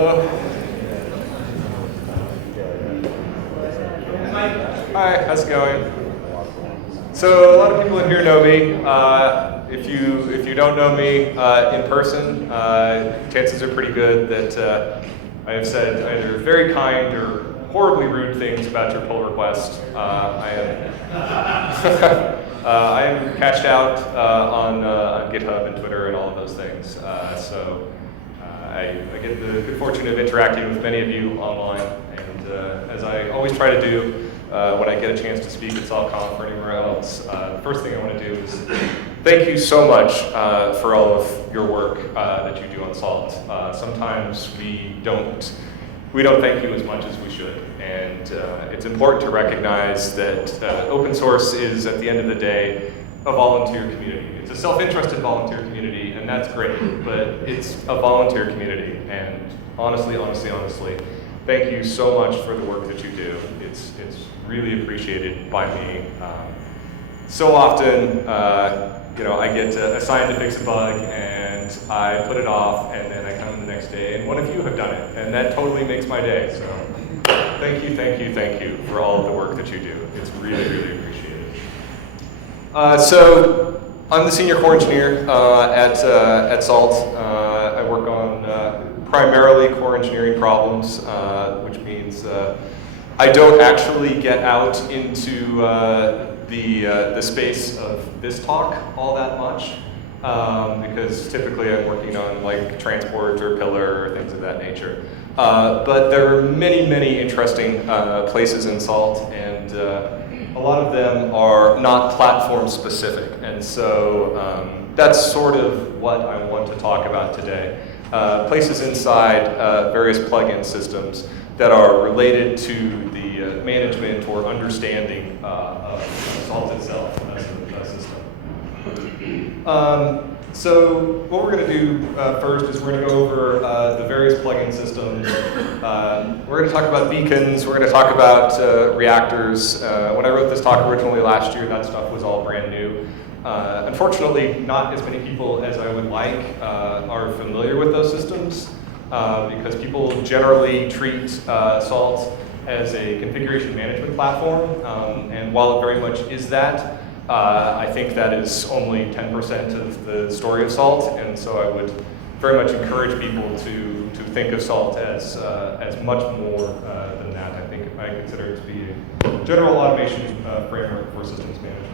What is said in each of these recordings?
Hello. Hi, how's it going? So a lot of people in here know me. If you don't know me in person, chances are pretty good that I have said either very kind or horribly rude things about your pull request. I am cashed out on GitHub and Twitter and all of those things. I get the good fortune of interacting with many of you online, and as I always try to do when I get a chance to speak at SaltConf or anywhere else, the first thing I want to do is thank you so much for all of your work that you do on Salt. Sometimes we don't thank you as much as we should, and it's important to recognize that open source is, at the end of the day, a volunteer community. It's a self-interested volunteer community, and that's great, but it's a volunteer community, and honestly, thank you so much for the work that you do. It's really appreciated by me. So often, I get assigned to fix a bug, and I put it off, and then I come in the next day, and one of you have done it, and that totally makes my day. So thank you for all of the work that you do. It's really, really appreciated. So I'm the senior core engineer at Salt. I work on primarily core engineering problems, which means I don't actually get out into the space of this talk all that much, because typically I'm working on like transport or pillar or things of that nature. But there are many interesting places in Salt, and a lot of them are not platform specific, and so that's sort of what I want to talk about today. Places inside various plugin systems that are related to the management or understanding of Salt itself as a system. So what we're going to do first is we're going to go over the various plugin systems. We're going to talk about beacons. We're going to talk about reactors. When I wrote this talk originally last year, that stuff was all brand new. Unfortunately, not as many people as I would like are familiar with those systems, because people generally treat Salt as a configuration management platform, and while it very much is that, I think that is only 10% of the story of Salt, and so I would very much encourage people to think of Salt as much more than that. I consider it to be a general automation framework for systems management.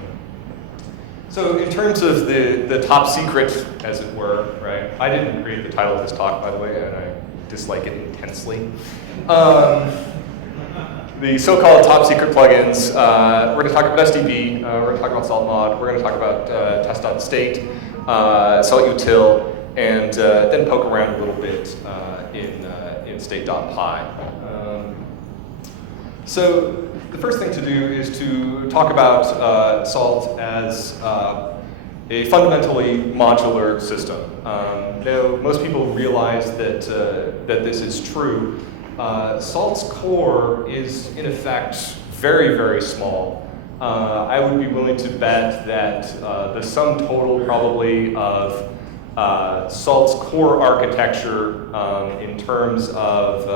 So in terms of the top secret, as it were, right? I didn't create the title of this talk, by the way, and I dislike it intensely. The so-called top secret plugins. We're going to talk about SDB, we're going to talk about SaltMod, we're going to talk about TestState, SaltUtil, and then poke around a little bit in state.py. So the first thing to do is to talk about Salt as a fundamentally modular system. Now, most people realize that this is true. Salt's core is, in effect, very small. I would be willing to bet that the sum total probably of Salt's core architecture in terms of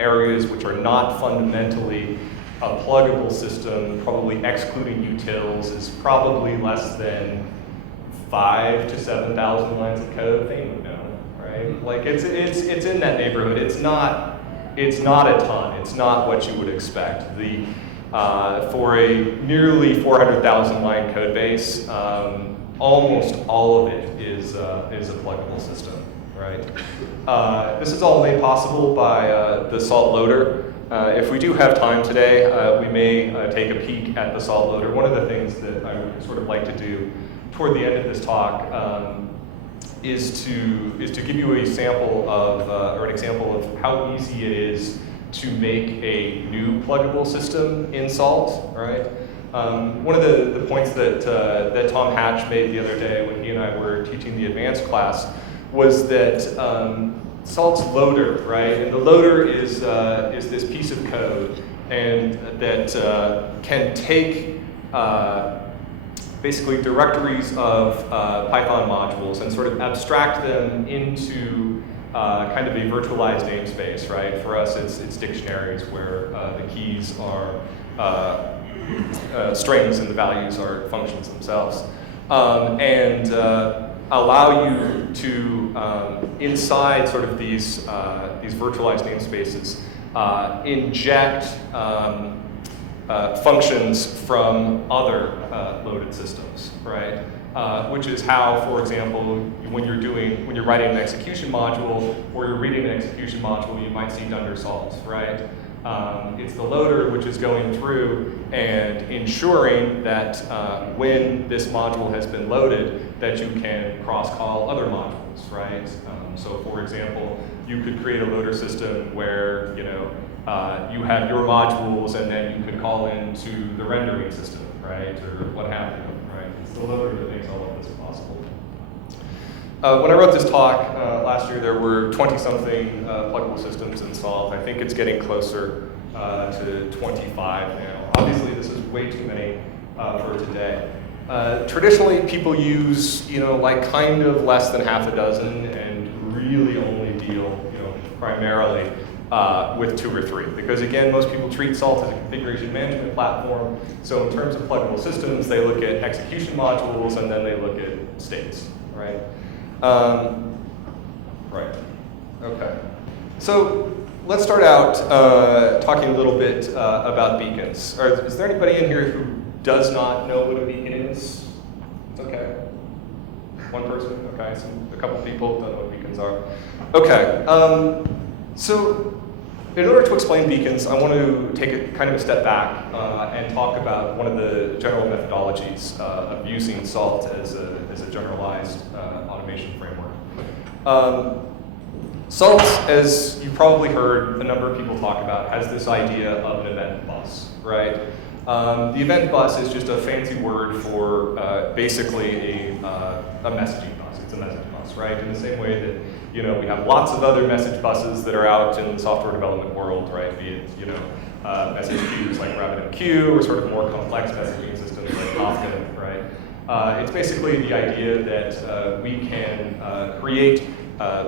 areas which are not fundamentally a pluggable system, probably excluding utils, is probably less than 5,000 to 7,000 lines of code. They would know, right? Like it's in that neighborhood. It's not a ton. It's not what you would expect. For a nearly 400,000 line code base, almost all of it is a pluggable system, right? This is all made possible by the Salt loader. If we do have time today, we may take a peek at the Salt loader. One of the things that I would sort of like to do toward the end of this talk is to give you a sample of, or an example of how easy it is to make a new pluggable system in Salt, right? One of the points that Tom Hatch made the other day when he and I were teaching the advanced class was that Salt's loader, right? And the loader is this piece of code, and that can take basically directories of Python modules and sort of abstract them into kind of a virtualized namespace, right? For us, it's dictionaries where the keys are strings and the values are functions themselves. And allow you to, inside sort of these virtualized namespaces, inject functions from other loaded systems, right? Which is how, for example, when you're writing an execution module or you're reading an execution module, you might see under salt, right? It's the loader which is going through and ensuring that when this module has been loaded, that you can cross-call other modules, right? So, for example, you could create a loader system where you have your modules, and then you could call into the rendering system, right, or what have you, right? It's the loader that makes all of this possible. When I wrote this talk last year, there were 20-something pluggable systems installed. I think it's getting closer to 25 now. Obviously, this is way too many for today. Traditionally, people use, like kind of less than half a dozen, and really only deal, primarily with 2 or 3. Because again, most people treat Salt as a configuration management platform. So in terms of pluggable systems, they look at execution modules, and then they look at states, right? Right. Okay. So let's start out talking a little bit about beacons. Is there anybody in here who does not know what a beacon is? It's okay. One person? Okay. So a couple people don't know what beacons are. Okay. So in order to explain beacons, I want to take a kind of a step back and talk about one of the general methodologies of using Salt as a generalized automation framework. Salt, as you probably heard a number of people talk about, has this idea of an event bus, right? The event bus is just a fancy word for basically a messaging bus. It's a message bus, right? In the same way that we have lots of other message buses that are out in the software development world, right? Be it message queues like RabbitMQ or sort of more complex messaging systems like Kafka, right? It's basically the idea that we can create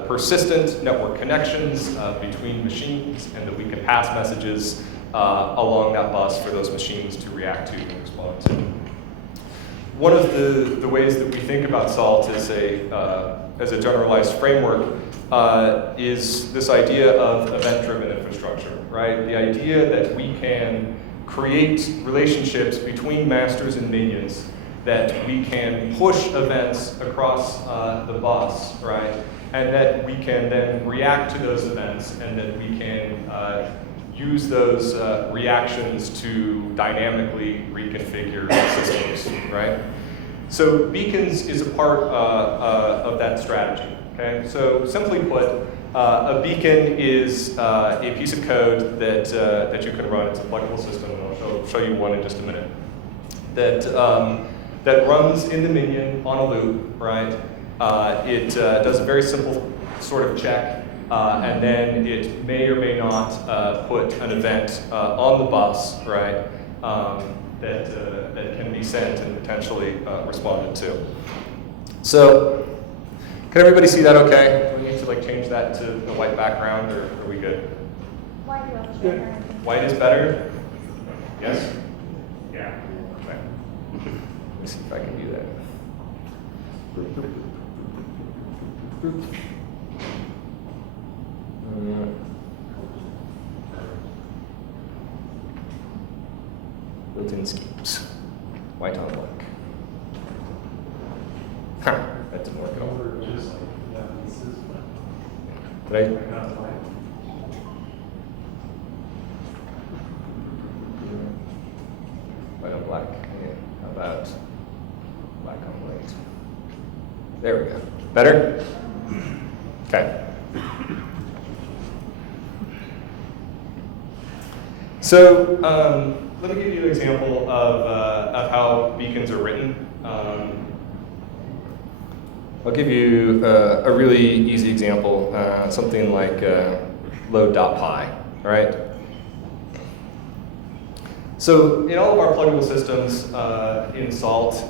persistent network connections between machines, and that we can pass messages along that bus for those machines to react to and respond to. One of the ways that we think about Salt as a generalized framework is this idea of event-driven infrastructure, right? The idea that we can create relationships between masters and minions, that we can push events across the bus, right? And that we can then react to those events, and that we can use those reactions to dynamically reconfigure systems, right? So beacons is a part of that strategy, okay? So simply put, a beacon is a piece of code that you can run. It's a pluggable system, and I'll show you one in just a minute, that runs in the minion on a loop, right? It does a very simple sort of check, and then it may or may not put an event on the bus, right, that can be sent and potentially responded to. So, can everybody see that okay? Do we need to change that to the white background, or are we good? White is better. White is better? Yes? Yeah. Okay. Let me see if I can do that. Built-in schemes. White on black. Huh, that didn't work at all. Did I? White on black. Yeah. How about black on white? There we go. Better? Okay. So let me give you an example of how beacons are written. I'll give you a really easy example, something like load.py, right? So in all of our pluggable systems in Salt,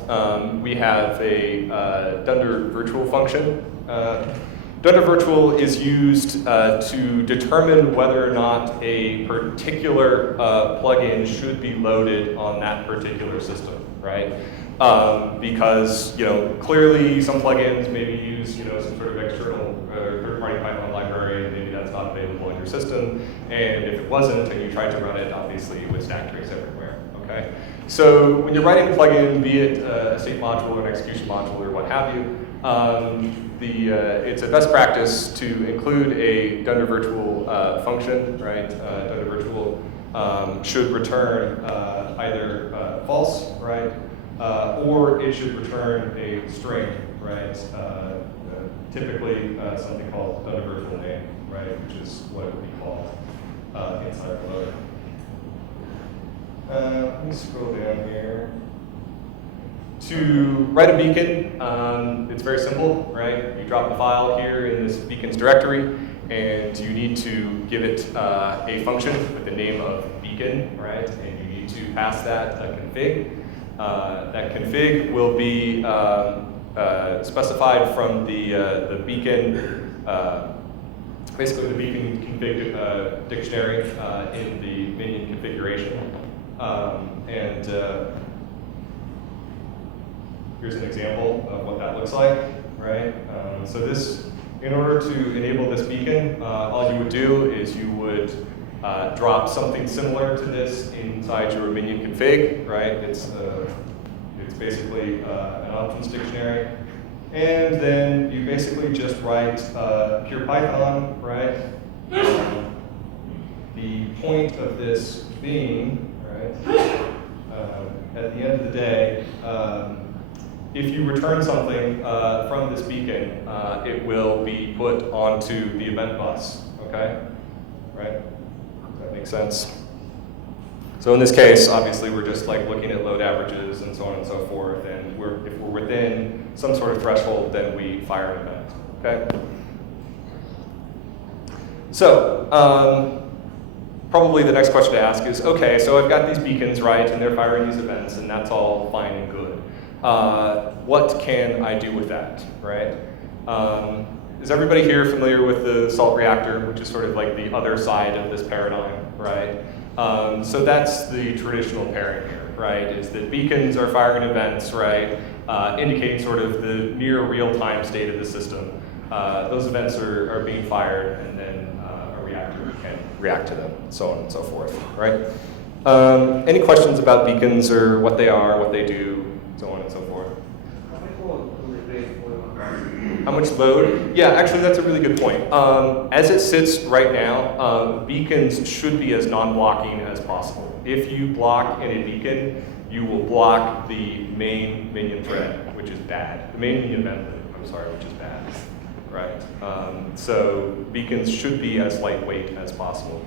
we have a Dunder virtual function. Dunder Virtual is used to determine whether or not a particular plugin should be loaded on that particular system, right? Because clearly some plugins maybe use some sort of external third-party Python library, and maybe that's not available on your system. And if it wasn't, and you tried to run it, obviously you would stack trace everywhere. Okay. So when you're writing a plugin, be it a state module or an execution module or what have you, it's a best practice to include a Dunder Virtual function, right? Dunder Virtual should return either false, right? Or it should return a string, right? Typically something called Dunder Virtual name, right? Which is what it would be called inside the loader. Let me scroll down here. To write a beacon, it's very simple, right? You drop the file here in this beacons directory, and you need to give it a function with the name of beacon, right? And you need to pass that a config. That config will be specified from the beacon, basically the beacon config dictionary in the minion configuration. Here's an example of what that looks like, right? So this, in order to enable this beacon, all you would do is you would drop something similar to this inside your minion config, right? It's basically an options dictionary. And then you basically just write pure Python, right? The point of this being, right, at the end of the day, if you return something from this beacon, it will be put onto the event bus, okay? Right? Does that make sense? So in this case, obviously, we're just like looking at load averages and so on and so forth, and if we're within some sort of threshold, then we fire an event, okay? So, probably the next question to ask is, okay, so I've got these beacons, right, and they're firing these events, and that's all fine and good. What can I do with that, right? Is everybody here familiar with the salt reactor, which is sort of like the other side of this paradigm, right? So that's the traditional pairing here, right? Is that beacons are firing events, right? Indicating sort of the near real-time state of the system. Those events are being fired, and then a reactor can react to them, so on and so forth, right? Any questions about beacons or what they are, what they do, so on and so forth? How much load? Yeah, actually, that's a really good point. As it sits right now, beacons should be as non-blocking as possible. If you block in a beacon, you will block the main minion thread, which is bad. The main minion method, I'm sorry, which is bad, right? So beacons should be as lightweight as possible.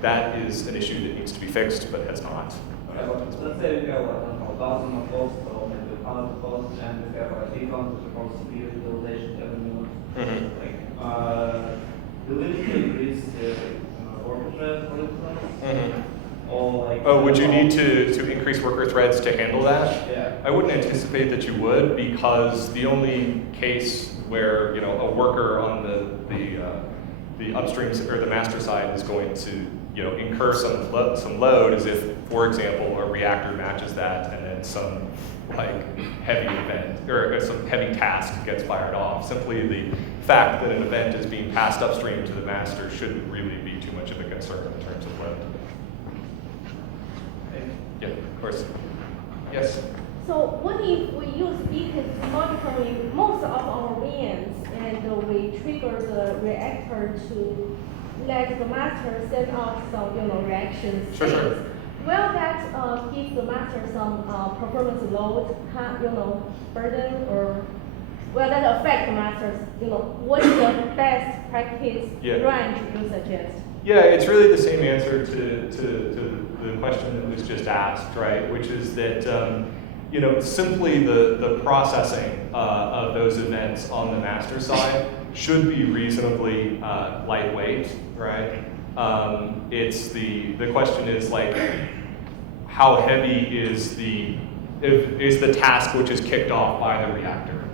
That is an issue that needs to be fixed, but has not. Let's say we have 1,000 of hosts, or maybe 100 hosts, and we have a beacon that's supposed to be utilization every minute. Do we need to increase the worker thread, for instance? Or like, would you need to increase worker threads to handle that? Yeah. I wouldn't anticipate that you would, because the only case where a worker on the upstream or the master side is going to incur some load is if, for example, a reactor matches that, and then some like heavy event or some heavy task gets fired off. Simply the fact that an event is being passed upstream to the master shouldn't really be too much of a concern in terms of load. Yeah, of course. Yes. So what if we use beacons monitoring most of our VMs, and we trigger the reactor to let the master send out some reactions? Sure. Will that give the master some performance load, burden, or will that affect the master's? What is the best practice range you suggest? Yeah, it's really the same answer to the question that was just asked, right? Which is that simply the processing of those events on the master side should be reasonably lightweight, right? It's the question is like, how heavy is the task which is kicked off by the reactor,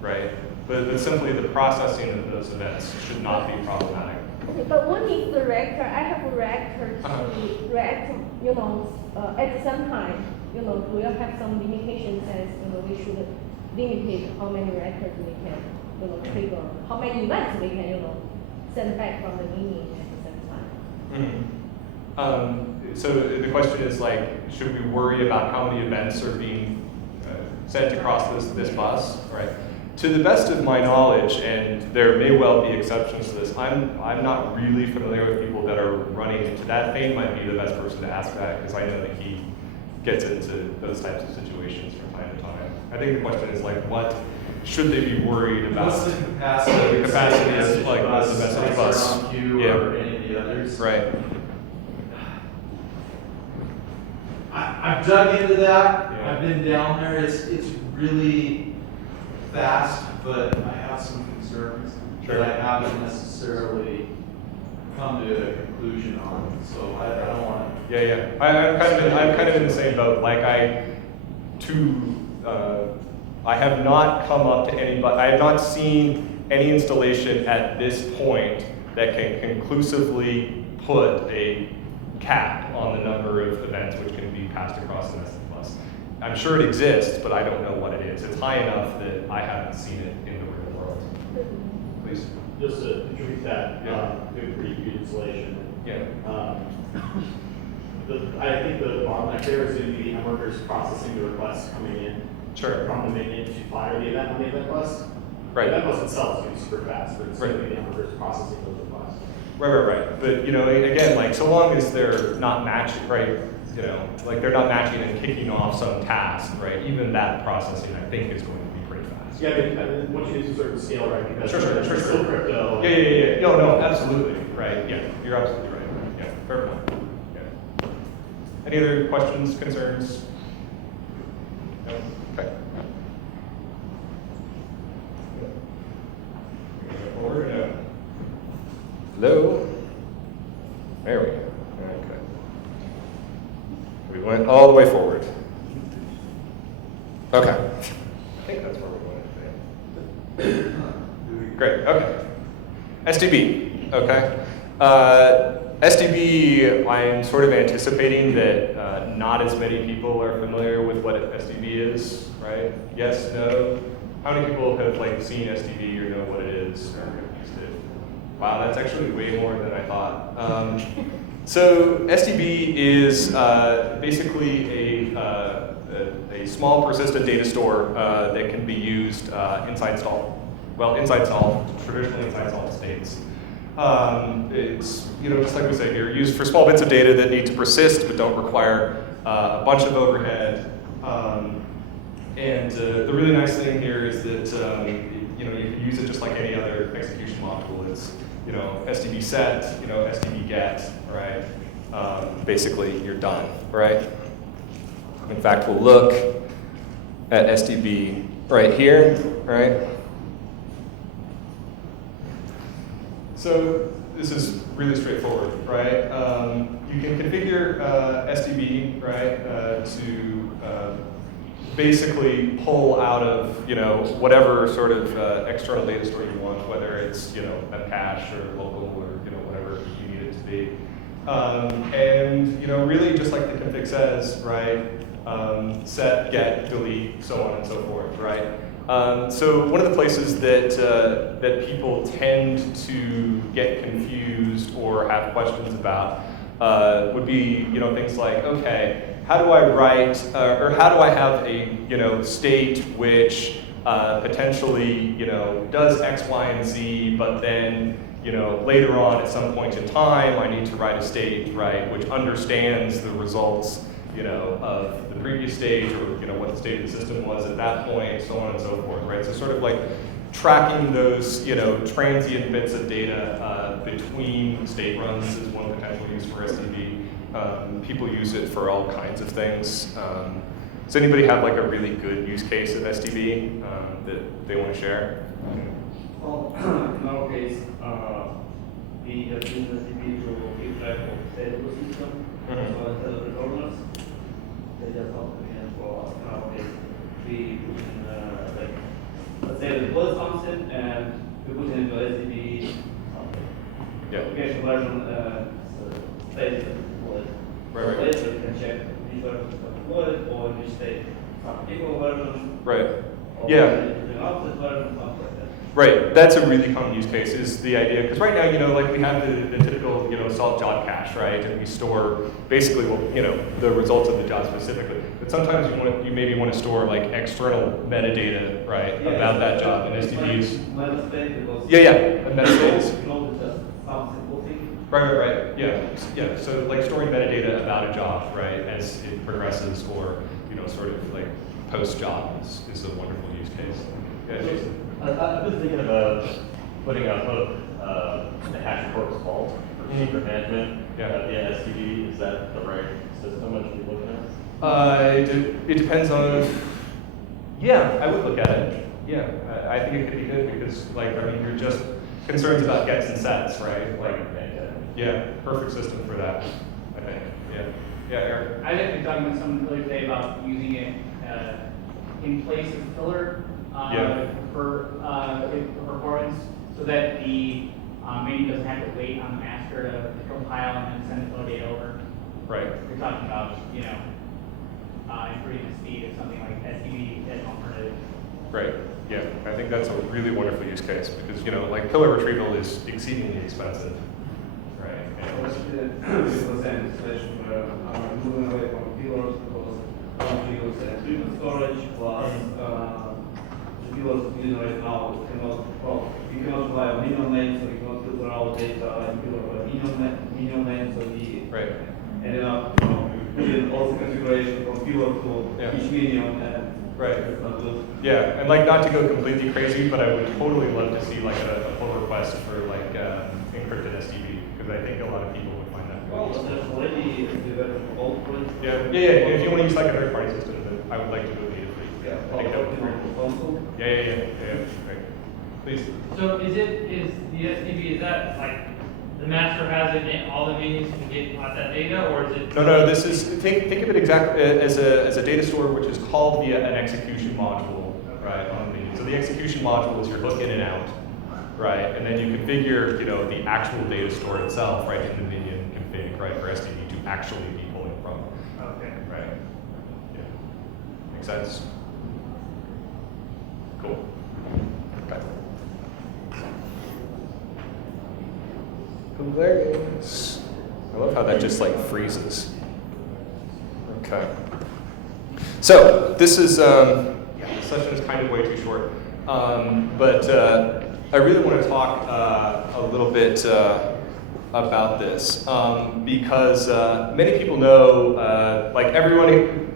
right? But simply the processing of those events should not be problematic. Okay, but what if the reactor, I have a reactor Uh-huh. to react, at the same time, do we have some limitations as, we should limit how many reactors we can, trigger, how many events we can, send back from the lineage at the same time? So the question is like, should we worry about how many events are being sent across this bus, right? To the best of my knowledge, and there may well be exceptions to this, I'm not really familiar with people that are running into that. Raine might be the best person to ask that, because I know that he gets into those types of situations from time to time. I think the question is like, what should they be worried about? What's the capacity? The capacity is like the message bus. Queue or any of the others? Right. I've dug into that. Yeah. I've been down there. It's really fast, but I have some concerns Sure. that I haven't necessarily come to a conclusion on. So I don't want to. Yeah. I'm kind of in the same boat. Like I have not come up to anybody. I have not seen any installation at this point that can conclusively put a cap on the number of events which can be passed across the message bus. I'm sure it exists, but I don't know what it is. It's high enough that I haven't seen it in the real world. Please. Just to contribute that, Yeah. good pretty good installation. Yeah. I think the bottleneck there is going to be workers processing the requests coming in Sure. from the minion to fire the event on the event bus. Right. The event bus itself is going to be super fast, but it's Right. going to be the workers processing those requests. Right. But again, like so long as they're not matching, right? Like they're not matching and kicking off some task, right? Even that processing, I think, is going to be pretty fast. Yeah, I mean, once you get to a certain scale, right? Because Sure. it's still crypto. Yeah. No, absolutely. Right. Yeah, you're absolutely right. Yeah, fair point. Yeah. Any other questions, concerns? No? Okay. Forward, no. Hello? There we go. Okay. We went all the way forward. Okay. I think that's where we wanted to be. Great, okay. SDB, okay. SDB, I'm sort of anticipating that not as many people are familiar with what SDB is, right? Yes, no? How many people have seen SDB or know what it is or have used it? Wow, that's actually way more than I thought. So SDB is basically a small persistent data store that can be used inside Salt. Well, inside Salt, traditionally inside Salt states. It's, just like we say here, used for small bits of data that need to persist but don't require a bunch of overhead. The really nice thing here is that you can use it just like any other execution module. It's SDB set, SDB get, right? Basically, you're done, right? In fact, we'll look at SDB right here, right? So this is really straightforward, right? You can configure SDB, right, to basically pull out of whatever sort of external data store you want, whether it's Memcache or local or whatever you need it to be, and really just like the config says, right? Set, get, delete, so on and so forth, right? So one of the places that people tend to get confused or have questions about would be things like, okay, how do I write or how do I have a state which potentially does X, Y, and Z, but then later on at some point in time I need to write a state, right, which understands the results of the previous stage or what the state of the system was at that point, so on and so forth, right? So sort of like tracking those transient bits of data between state runs is one potential use for SDB. People use it for all kinds of things. Does anybody have a really good use case of SDB that they want to share? Well, in our case, we have used SDB to keep track of the state of the system, as well as the performance. They just option for us. In our case, we put in let's say the first function and we put it into SDB application version state deployed. Right, right. Later you can check which version is deployed or which state equal version. Right. Or Yeah. opposite version, something like that. Right, that's a really common use case is the idea, because right now, like we have the typical, Salt job cache, right? And we store basically, the results of the job specifically. But sometimes you maybe want to store like external metadata, right, about that job in SDBs. MetaState because Yeah, and metastates. you know, just some simple thing. Right, yeah. So like storing metadata about a job, right, as it progresses, or sort of like post job is a wonderful use case. Yeah, Jason. I've been thinking about putting a hook, the HashiCorp vault for secret management via SDB. Is that the right system I should be looking at? It depends on. Yeah, I would look at it. Yeah, I think it could be good because, you're just concerns about gets and sets, right? Yeah, perfect system for that. I think. Yeah, Eric. I've been talking with someone the other day about using it in place of pillar for performance, so that the main doesn't have to wait on the master to compile and then send the flow data over. Right. We're talking about improving the speed of something like SDB as an alternative. Right. Yeah, I think that's a really wonderful use case because pillar retrieval is exceedingly expensive. Right. What's the same installation where I'm moving away from pillars because I want to use treatment storage plus the pillars we right now you cannot rely on minion names, so you cannot filter out data in pillar by minion names, so Right. ended up doing also configuration from pillar to each minion and Right. it's not good. Yeah, and not to go completely crazy, but I would totally love to see a pull request for encrypted SDB because I think a lot of people would find that. Well, there's already developed old for it. Yeah. If you want to use a third-party system, then I would like to do it natively. I think that would be great. Also, Yeah. Right. Please. So is the SDB, is that the master has it in all the means to get at that data, or is it? No. This is think of it exactly as a data store which is called via an execution module, right? So the execution module is your hook in and out, right? And then you configure, the actual data store itself, right, in the minion config, right, for SDB to actually be pulling from. Okay. Right. Yeah. Make sense? Cool. Okay. Hilarious. I love how that just freezes. Okay. So this is this session is kind of way too short, but I really want to talk a little bit about this because many people know,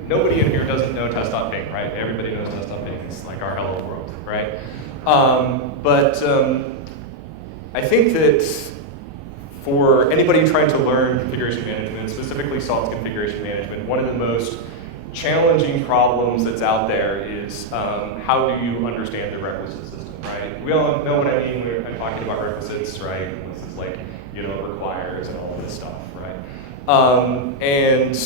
nobody in here doesn't know test.ping, right? Everybody knows test.ping. It's our hello world, right? But I think that for anybody trying to learn configuration management, specifically Salt's configuration management, one of the most challenging problems that's out there is how do you understand the requisite system, right? We all know what I mean when I'm talking about requisites, right? This is requires and all of this stuff, right? And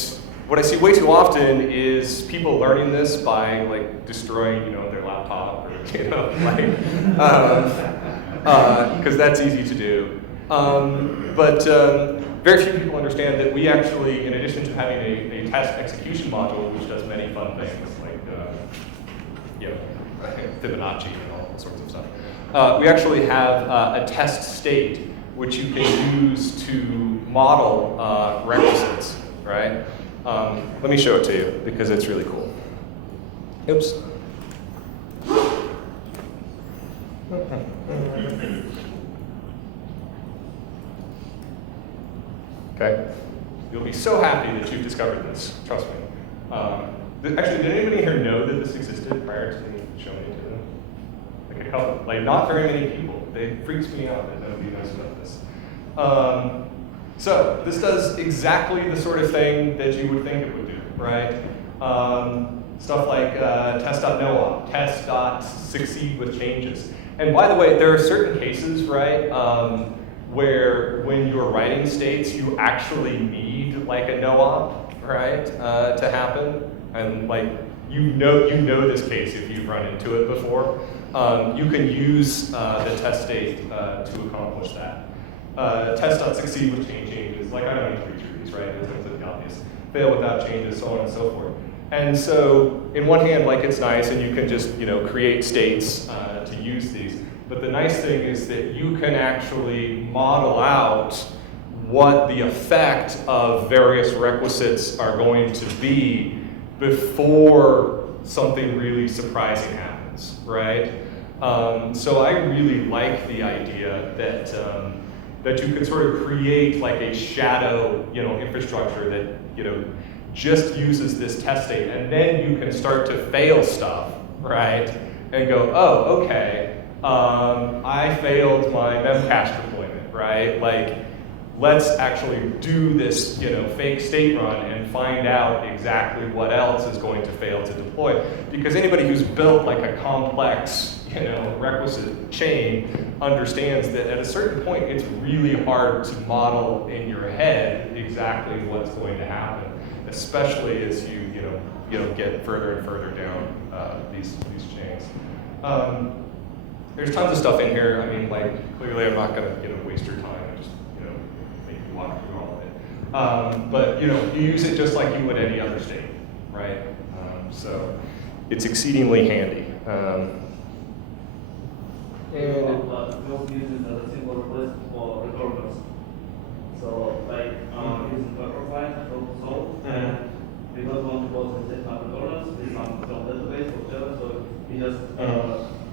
what I see way too often is people learning this by destroying, their laptop or because that's easy to do. But very few people understand that we actually, in addition to having a test execution module, which does many fun things Fibonacci and all sorts of stuff, we actually have a test state which you can use to model requisites, right? Let me show it to you because it's really cool. Oops. Okay? You'll be so happy that you've discovered this, trust me. Actually, did anybody here know that this existed prior to me showing it to them? A couple, not very many people. It freaks me out that nobody knows about this. So this does exactly the sort of thing that you would think it would do, right? Stuff like test.noop, test.succeed with changes. And by the way, there are certain cases, right, where when you're writing states, you actually need a no-op, right, to happen. And like, you know this case if you've run into it before. You can use the TestState to accomplish that. Test.succeed with changes, like I don't need to read through these, right? In terms of the obvious. Fail without changes, so on and so forth. And so, in one hand, like it's nice, and you can just create states to use these. But the nice thing is that you can actually model out what the effect of various requisites are going to be before something really surprising happens, right? So I really like the idea that that you could sort of create like a shadow, infrastructure that just uses this test state, and then you can start to fail stuff, right? And go, oh, okay, I failed my memcache deployment, right? Like, let's actually do this, fake state run and find out exactly what else is going to fail to deploy. Because anybody who's built like a complex, requisite chain understands that at a certain point, it's really hard to model in your head exactly what's going to happen, especially as you, get further and further down these chains. There's tons of stuff in here. I mean, like, clearly I'm not gonna, waste your time and just, make you walk through all of it. But, you use it just like you would any other state, right? So it's exceedingly handy. We'll use it as a single list for recorders. So, like, using Butterfly for Salt, and we don't want to go to the same recorders, we want some database or whatever, so we just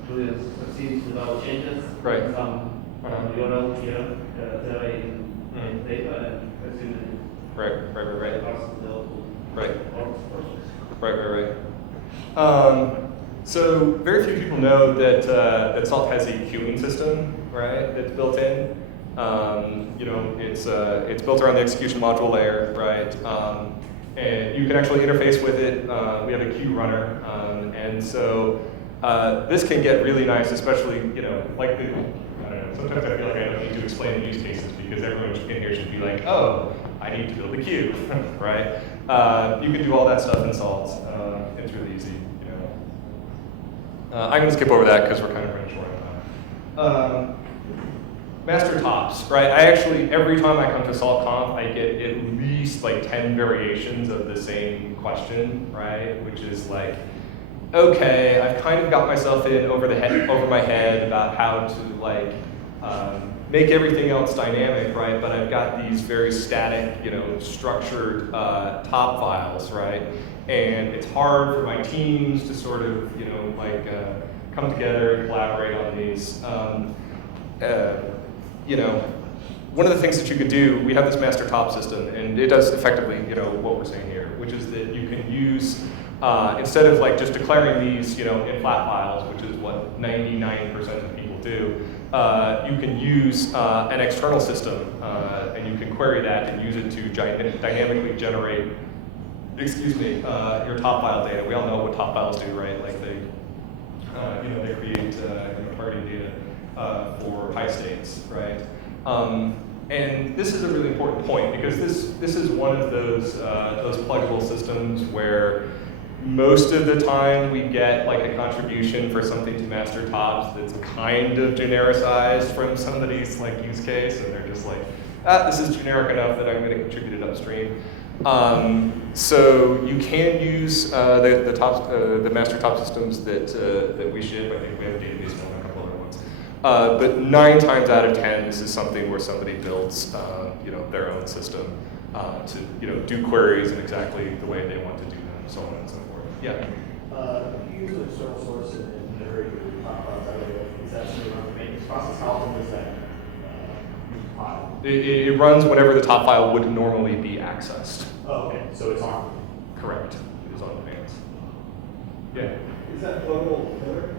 do this proceed without changes. Right. Some URL here, generate in data and assume it. Right. So very few people know that that Salt has a queuing system, right? That's built in. It's built around the execution module layer, right? And you can actually interface with it. We have a queue runner, and so this can get really nice, especially like the. I don't know. Sometimes I feel like I don't need to explain the use cases because everyone in here should be like, oh, I need to build a queue, right? You can do all that stuff in Salt. It's really easy. I'm going to skip over that because we're kind of running short on time. MasterTops, right? I actually, every time I come to SaltConf, I get at least like 10 variations of the same question, right? Which is like, okay, I've kind of got myself in over my head about how to like make everything else dynamic, right? But I've got these very static, structured top files, right? And it's hard for my teams to sort of, come together and collaborate on these. One of the things that you could do, we have this MasterTops system, and it does effectively, what we're saying here, which is that you can use, instead of like just declaring these, in flat files, which is what 99% of people do, you can use an external system, and you can query that and use it to dynamically generate, your top file data. We all know what top files do, right? Like they create targeting data for high states, right? And this is a really important point because this is one of those pluggable systems where most of the time we get like a contribution for something to MasterTops that's kind of genericized from somebody's like use case, and they're just like, this is generic enough that I'm going to contribute it upstream. So you can use the MasterTops systems that we ship. I think we have a database on a couple other ones. But 9 times out of 10, this is something where somebody builds their own system to do queries in exactly the way they want to do them, so on and so forth. Yeah. You use an external source and generate your top file that way. Is that something around the maintenance process? How often does that file? It runs whenever the top file would normally be accessed. Oh, okay. So it's on. Correct. It is on demand. Yeah. Is that pluggable with Pillar?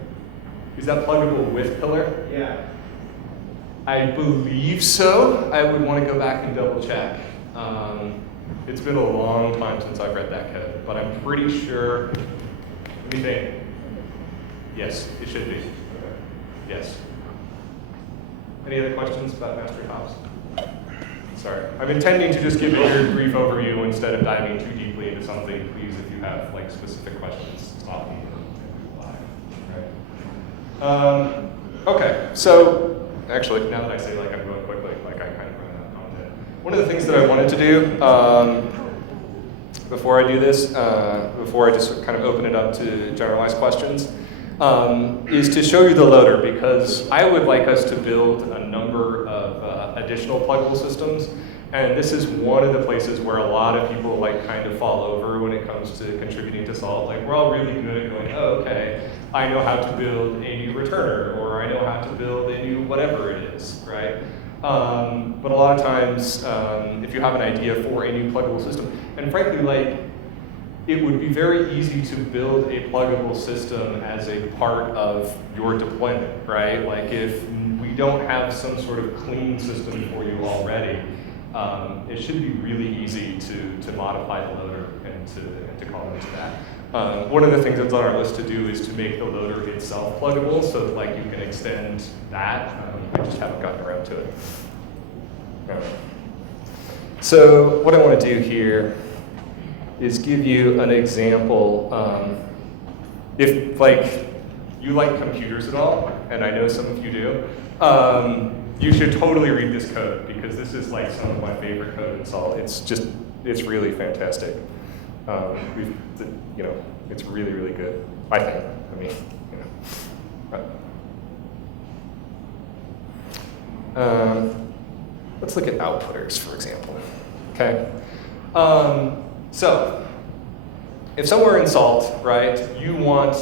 Is that pluggable with Pillar? Yeah. I believe so. I would want to go back and double check. It's been a long time since I've read that code, but I'm pretty sure. Let me think. Yes, it should be. Okay. Yes. Any other questions about MasterTops? Sorry. I'm intending to just give a very brief overview instead of diving too deeply into something. Please, if you have like specific questions, stop me or live. Right? Okay, so actually, now that I say like I'm going quickly, like I kind of run out of content. One of the things that I wanted to do before I do this, before I just kind of open it up to generalized questions, is to show you the loader, because I would like us to build a number of additional pluggable systems, and this is one of the places where a lot of people like kind of fall over when it comes to contributing to Salt. Like we're all really good at going, oh, okay, I know how to build a new returner, or I know how to build a new whatever it is, right? But a lot of times, if you have an idea for a new pluggable system, and frankly, like, it would be very easy to build a pluggable system as a part of your deployment, right? Like if we don't have some sort of clean system for you already, it should be really easy to modify the loader and to call into that. One of the things that's on our list to do is to make the loader itself pluggable so that like you can extend that. I just haven't gotten around to it. So what I want to do here is give you an example. If like you like computers at all, and I know some of you do, you should totally read this code, because this is like some of my favorite code in Salt. It's really fantastic. It's really, really good, I think. I mean, let's look at outputters, for example. Okay. So, if somewhere in Salt, right, you want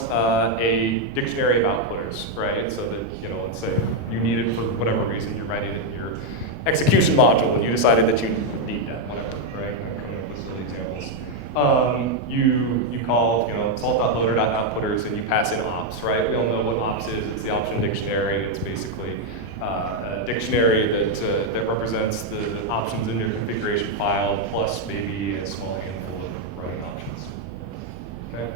a dictionary of outputters, right, so that, let's say you need it for whatever reason, you're writing it in your execution module, and you decided that you need that, whatever, right? I'm coming up with silly examples. You call, salt.loader.outputters, and you pass in ops, right? We all know what ops is. It's the option dictionary. It's basically a dictionary that represents the options in your configuration file, plus maybe a small handful of running options. Okay.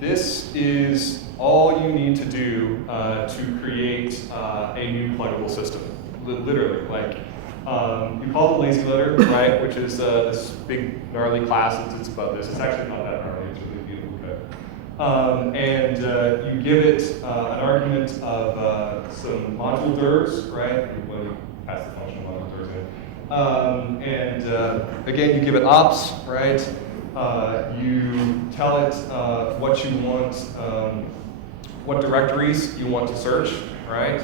This is all you need to do to create a new pluggable system. Literally, like you call the lazy loader, right, which is this big gnarly class. It's above this. It's actually not that gnarly. It's really beautiful code. And you give it an argument of some module dirs, right? When you pass the function module dirs in. Again, you give it ops, right? You tell it what you want, what directories you want to search, right?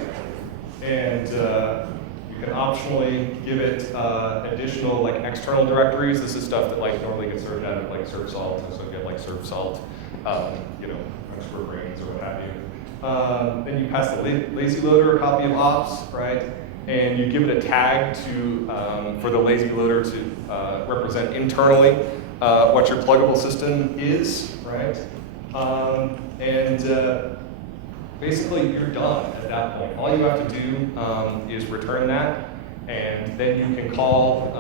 And you can optionally give it additional like external directories. This is stuff that like normally gets served out of like serve salt, so you get like serve salt, expert brains or what have you. Then you pass the lazy loader a copy of ops, right? And you give it a tag to for the lazy loader to represent internally what your pluggable system is, right? Basically you're done at that point. All you have to do is return that, and then you can call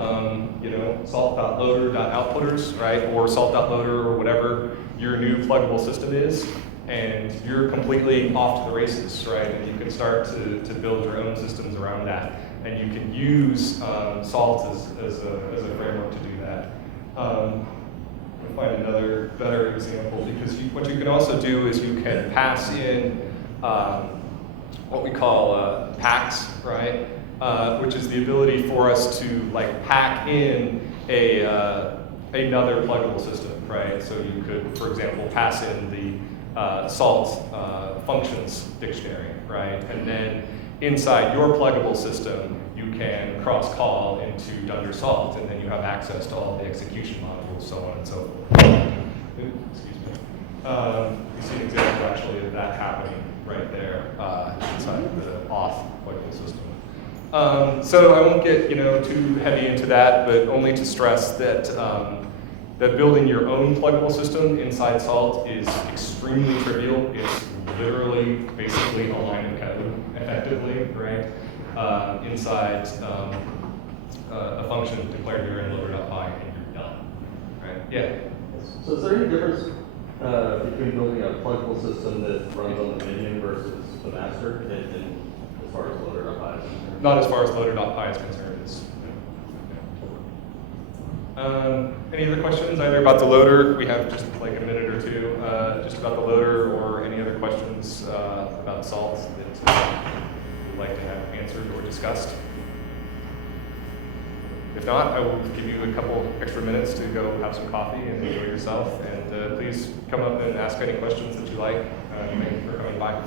salt.loader.outputters, right? Or salt.loader or whatever your new pluggable system is, and you're completely off to the races, right? And you can start to build your own systems around that. And you can use Salt as a framework to do that. I'll find another better example, because what you can also do is you can pass in what we call packs, right? Which is the ability for us to like pack in another pluggable system, right? So you could, for example, pass in the Salt functions dictionary, right? And then inside your pluggable system, you can cross-call into Dunder Salt, and then you have access to all the execution modules, so on and so forth. Excuse me. You see an example actually of that happening right there inside the auth pluggable system. So I won't get too heavy into that, but only to stress that that building your own pluggable system inside Salt is extremely trivial. It's literally basically a line of code, effectively, right? Inside a function declared here in loader.py, and you're done, right? Yeah. So is there any difference between building a pluggable system that runs on the minion versus the master in as far as loader.py is concerned? Not as far as loader.py is concerned. Any other questions, either about the loader? We have just like a minute or two, just about the loader, or any other questions about Salt that you'd like to have answered or discussed? If not, I will give you a couple extra minutes to go have some coffee and enjoy yourself. And please come up and ask any questions that you like. Thank you for coming by.